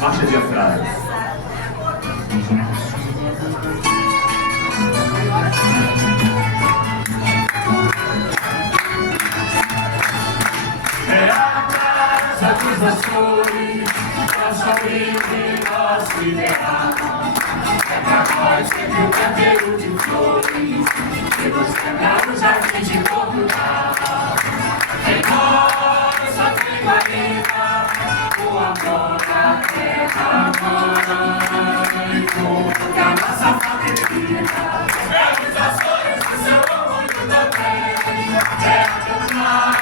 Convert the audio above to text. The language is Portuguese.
Marcha diafragma. É a casa dos Açores, nosso livre, nosso ideal. É pra nós sempre um canteiro de flores, que nos lembra o jardim de Portugal. Em nós só tem guarida, o amor da terra mãe, tudo que a nossa família. É os Açores, o seu orgulho também, é a